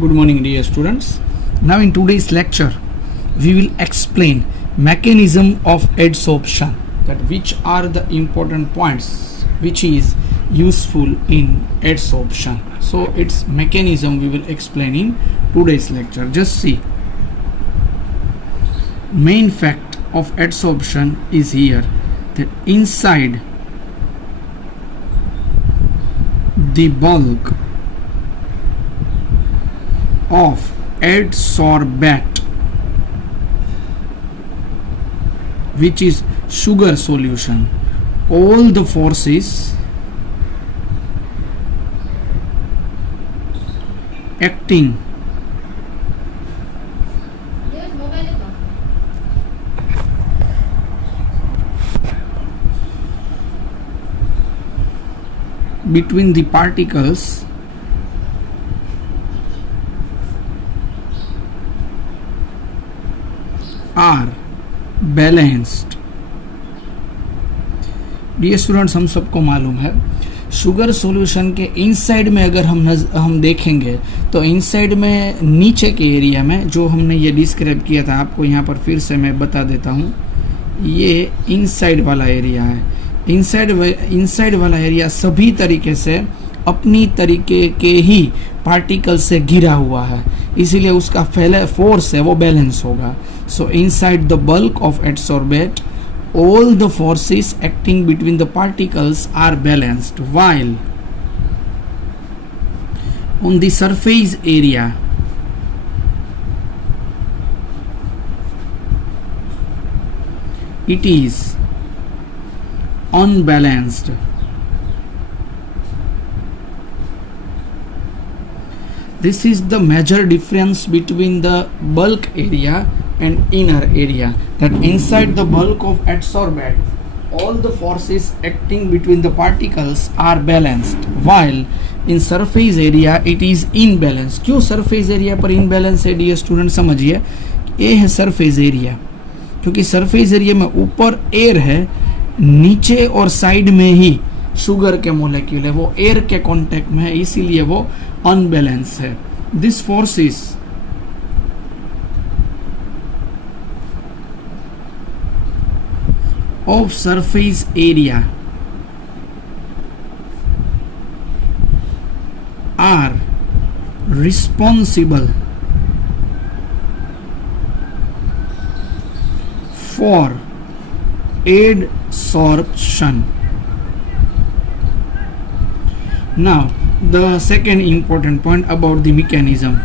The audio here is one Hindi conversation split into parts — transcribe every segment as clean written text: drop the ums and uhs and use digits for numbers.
Good morning, dear students. Now in today's lecture, we will explain mechanism of adsorption, that which are the important points which is useful in adsorption. So its mechanism we will explain in today's lecture. Just see. Main fact of adsorption is here, that inside the bulk of adsorbate, which is sugar solution, all the forces acting between the particles are balanced. Dear students, हम सबको मालूम है शुगर सॉल्यूशन के इनसाइड में अगर हम देखेंगे तो इनसाइड में नीचे के एरिया में जो हमने ये डिस्क्राइब किया था, आपको यहाँ पर फिर से मैं बता देता हूँ, ये इनसाइड वाला एरिया है। इनसाइड वाला एरिया सभी तरीके से अपनी तरीके के ही पार्टिकल से घिरा हुआ है, इसीलिए उसका फोर्स है वो बैलेंस होगा। सो inside the bulk of adsorbate, all the forces acting between the particles are balanced, while on the surface area it is unbalanced. This is the major difference between the bulk area and inner area, that inside the bulk of adsorbate all the forces acting between the particles are balanced, while in surface area it is imbalanced. क्यों surface area पर imbalance है डियर स्टूडेंट, समझिए। ये है surface area, क्योंकि surface area में ऊपर एयर है, नीचे और साइड में ही शुगर के मोलेक्यूल है, वो एयर के कांटेक्ट में है, इसीलिए वो अनबैलेंस है। This forces of surface area are responsible for adsorption. Now the second important point about the mechanism,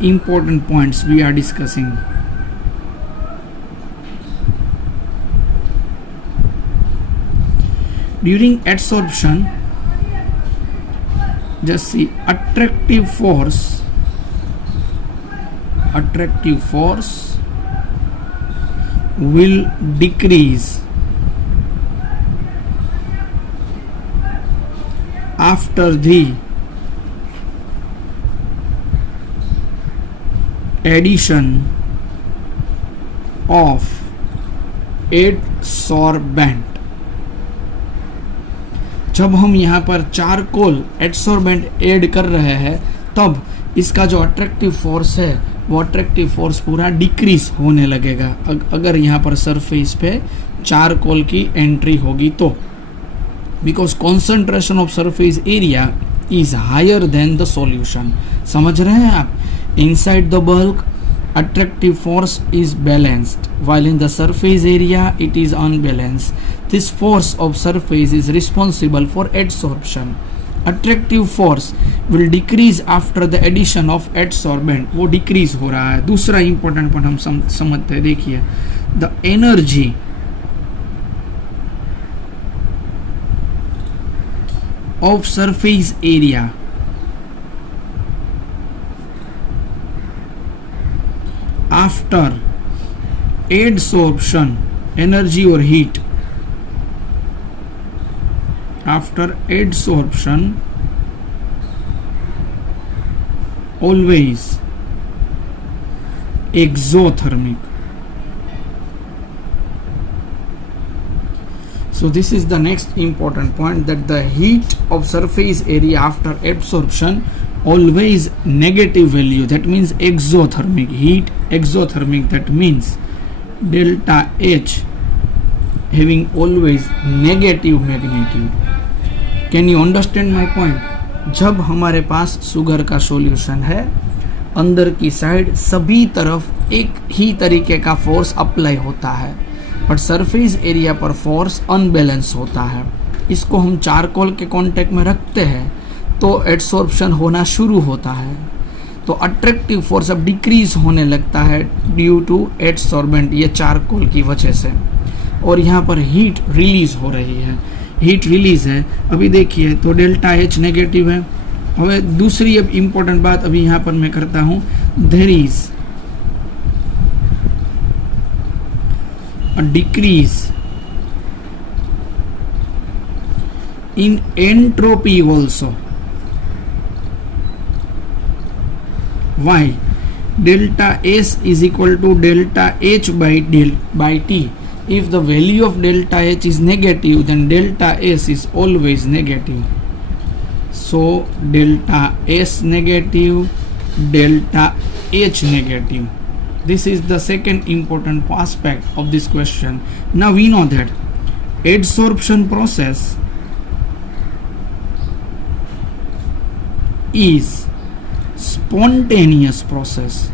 important points we are discussing. During adsorption, just see, attractive force will decrease after the addition of adsorbent. जब हम यहाँ पर चारकोल एडसोर्बेंट ऐड कर रहे हैं तब इसका जो अट्रैक्टिव फोर्स है वो अट्रैक्टिव फोर्स पूरा डिक्रीज होने लगेगा अगर यहाँ पर सरफेस पे चारकोल की एंट्री होगी तो, because concentration of surface area is higher than the solution. समझ रहे हैं आप? Inside the bulk attractive force is balanced, while in the surface area it is unbalanced. This force of surface is responsible for adsorption. Attractive force will decrease after the addition of adsorbent. वो decrease हो रहा है। दूसरा important point हम समझते हैं, देखिए, the energy of surface area after adsorption, energy or heat after adsorption always exothermic. So this is the next important point, that the heat of surface area after absorption always negative value, that means exothermic heat, exothermic, that means delta H having always negative magnitude. Can you understand my point? जब हमारे पास शुगर का सॉल्यूशन है, अंदर की साइड सभी तरफ एक ही तरीके का फोर्स अप्लाई होता है, बट सरफेस एरिया पर फोर्स अनबैलेंस होता है. इसको हम चारकोल के कांटेक्ट में रखते हैं तो एडसॉर्प्शन होना शुरू होता है, तो अट्रैक्टिव फोर्स अब डिक्रीज होने लगता है ड्यू टू एडसॉर्बेंट, ये चारकोल की वजह से. और यहाँ पर हीट रिलीज हो रही है, हीट रिलीज है. अभी देखिए तो डेल्टा एच नेगेटिव है. अब दूसरी अब इम्पोर्टेंट बात अभी यहाँ पर मैं करता हूँ, there is a decrease in entropy also. Why? Delta S is equal to delta H by T. If the value of delta H is negative, then delta S is always negative. So delta S negative, delta H negative. This is the second important aspect of this question. Now we know that adsorption process is spontaneous process.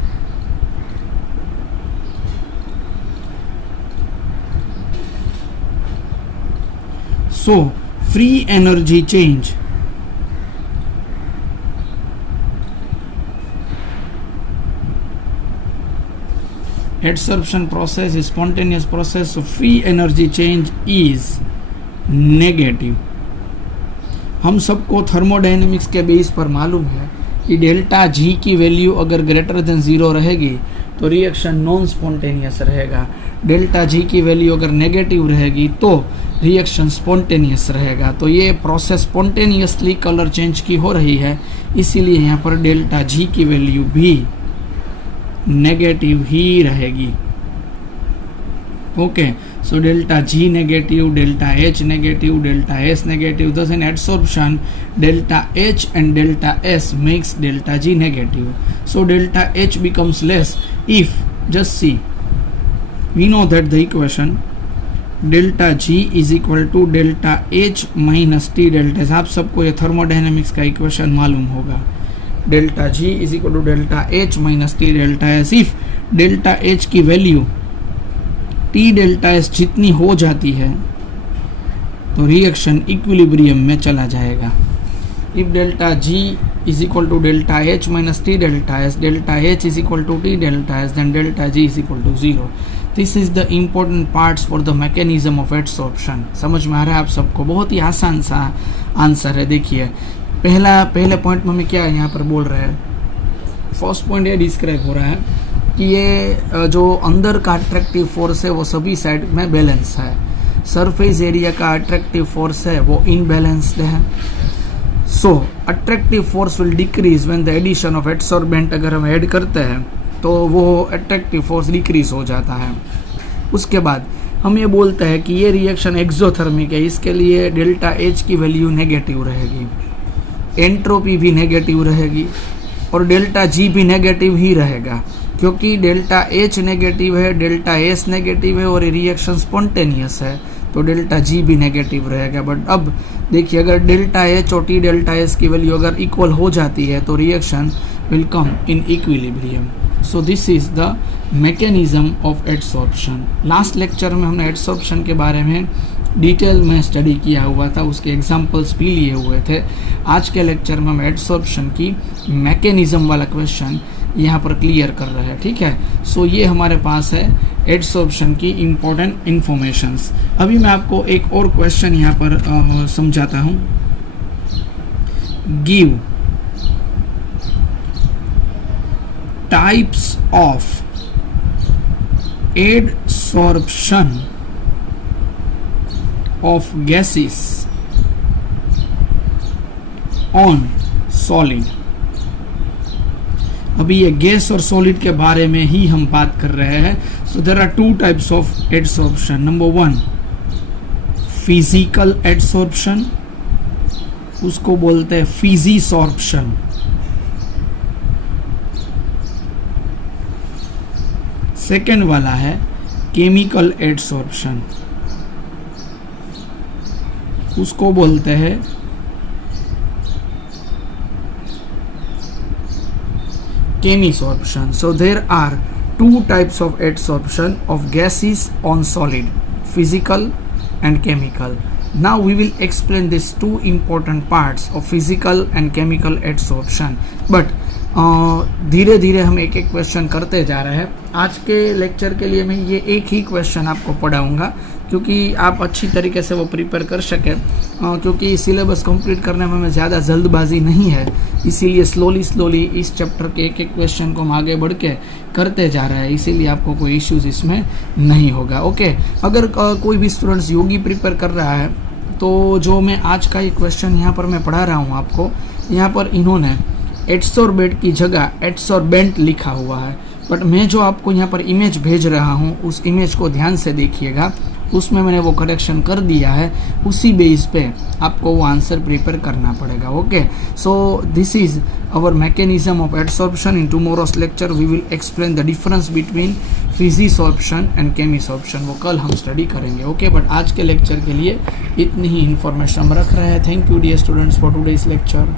So free energy change adsorption process is spontaneous process, so free energy change is negative. हम सबको थर्मोडायनेमिक्स के बेस पर मालूम है कि डेल्टा जी की वैल्यू अगर ग्रेटर देन 0 रहेगी तो रिएक्शन नॉन स्पॉन्टेनियस रहेगा. डेल्टा जी की वैल्यू अगर नेगेटिव रहेगी तो रिएक्शन स्पॉन्टेनियस रहेगा. तो ये प्रोसेस स्पॉन्टेनियसली कलर चेंज की हो रही है, इसीलिए यहाँ पर डेल्टा जी की वैल्यू भी नेगेटिव ही रहेगी. Okay, so delta G negative, delta H negative, delta S negative. Thus in adsorption, delta H and delta S makes delta G negative. So delta H becomes less if, just see, we know that the equation delta G is equal to delta H minus T delta S. आप सबको ये थर्मोडायनेमिक्स का इक्वेशन मालूम होगा. delta G is equal to delta H minus T delta S. If delta H की वैल्यू T डेल्टा एस जितनी हो जाती है तो रिएक्शन इक्विलिब्रियम में चला जाएगा. If delta G is equal to delta H minus T delta S, delta H is equal to T delta S, then delta G is equal to 0. This is the important parts for the mechanism of adsorption. समझ में आ रहा है आप सबको? बहुत ही आसान सा आंसर है. देखिए पहले पॉइंट में हमें क्या यहाँ पर बोल रहे हैं, फर्स्ट पॉइंट ये डिस्क्राइब हो रहा है कि ये जो अंदर का अट्रैक्टिव फोर्स है वो सभी साइड में बैलेंस है. सरफेस एरिया का अट्रैक्टिव फोर्स है वो इनबैलेंस्ड है. So attractive force will decrease when the addition of adsorbent. अगर हम ऐड करते हैं तो वो अट्रैक्टिव फोर्स डिक्रीज हो जाता है. उसके बाद हम ये बोलते हैं कि ये रिएक्शन एक्सोथर्मिक है, इसके लिए डेल्टा एच की वैल्यू नेगेटिव रहेगी, एंट्रोपी भी नेगेटिव रहेगी और डेल्टा जी भी नेगेटिव ही रहेगा, क्योंकि डेल्टा एच नेगेटिव है, डेल्टा एस नेगेटिव है और रिएक्शन स्पॉन्टेनियस है, तो डेल्टा जी भी नेगेटिव रहेगा. बट अब देखिए अगर डेल्टा एच और टी डेल्टा एस की वैल्यू अगर इक्वल हो जाती है तो reaction will come in equilibrium. So this is the mechanism of adsorption. Last lecture में हमने एडसॉर्प्शन के बारे में डिटेल में स्टडी किया हुआ था, उसके एग्जांपल्स भी लिए हुए थे. आज के लेक्चर में हम एडसॉर्प्शन की मैकेनिज्म वाला क्वेश्चन यहाँ पर क्लियर कर रहे हैं. ठीक है, सो ये हमारे पास है एडसॉर्प्शन की इम्पोर्टेंट इंफॉर्मेशंस. अभी मैं आपको एक और क्वेश्चन यहाँ पर समझाता हूँ. Give types of adsorption of gases on solid. अभी ये गैस और सॉलिड के बारे में ही हम बात कर रहे हैं. So there are two types of adsorption. Number 1 physical adsorption, उसको बोलते हैं फिजिसॉर्प्शन. सेकेंड वाला है केमिकल एडसॉर्प्शन, उसको बोलते हैं chemisorption. So there are two types of adsorption of gases on solid, physical and chemical. Now we will explain these two important parts of physical and chemical adsorption. But धीरे धीरे हम एक एक क्वेश्चन करते जा रहे हैं. आज के लेक्चर के लिए मैं ये एक ही क्वेश्चन आपको पढ़ाऊंगा क्योंकि आप अच्छी तरीके से वो प्रिपेयर कर सकें, क्योंकि सिलेबस कंप्लीट करने में ज़्यादा जल्दबाजी नहीं है, इसीलिए स्लोली इस चैप्टर के एक एक क्वेश्चन को हम आगे बढ़ के करते जा रहे हैं, इसीलिए आपको कोई इश्यूज इसमें नहीं होगा. ओके, अगर कोई भी स्टूडेंट्स योगी प्रिपेयर कर रहा है तो जो मैं आज का ये क्वेश्चन यहाँ पर मैं पढ़ा रहा हूँ आपको, यहाँ पर इन्होंने एडसोर्बेट की जगह एडसोर्बेंट लिखा हुआ है, बट मैं जो आपको यहाँ पर इमेज भेज रहा हूँ उस इमेज को ध्यान से देखिएगा, उसमें मैंने वो करेक्शन कर दिया है, उसी बेस पे आपको वो आंसर प्रिपेयर करना पड़ेगा. Okay, so this is our mechanism of adsorption. In tomorrow's lecture we will explain the difference between physisorption and chemisorption, वो कल हम स्टडी करेंगे. ओके, बट आज के लेक्चर के लिए इतनी ही इन्फॉर्मेशन हम रख रहे हैं. Thank you dear students for today's lecture.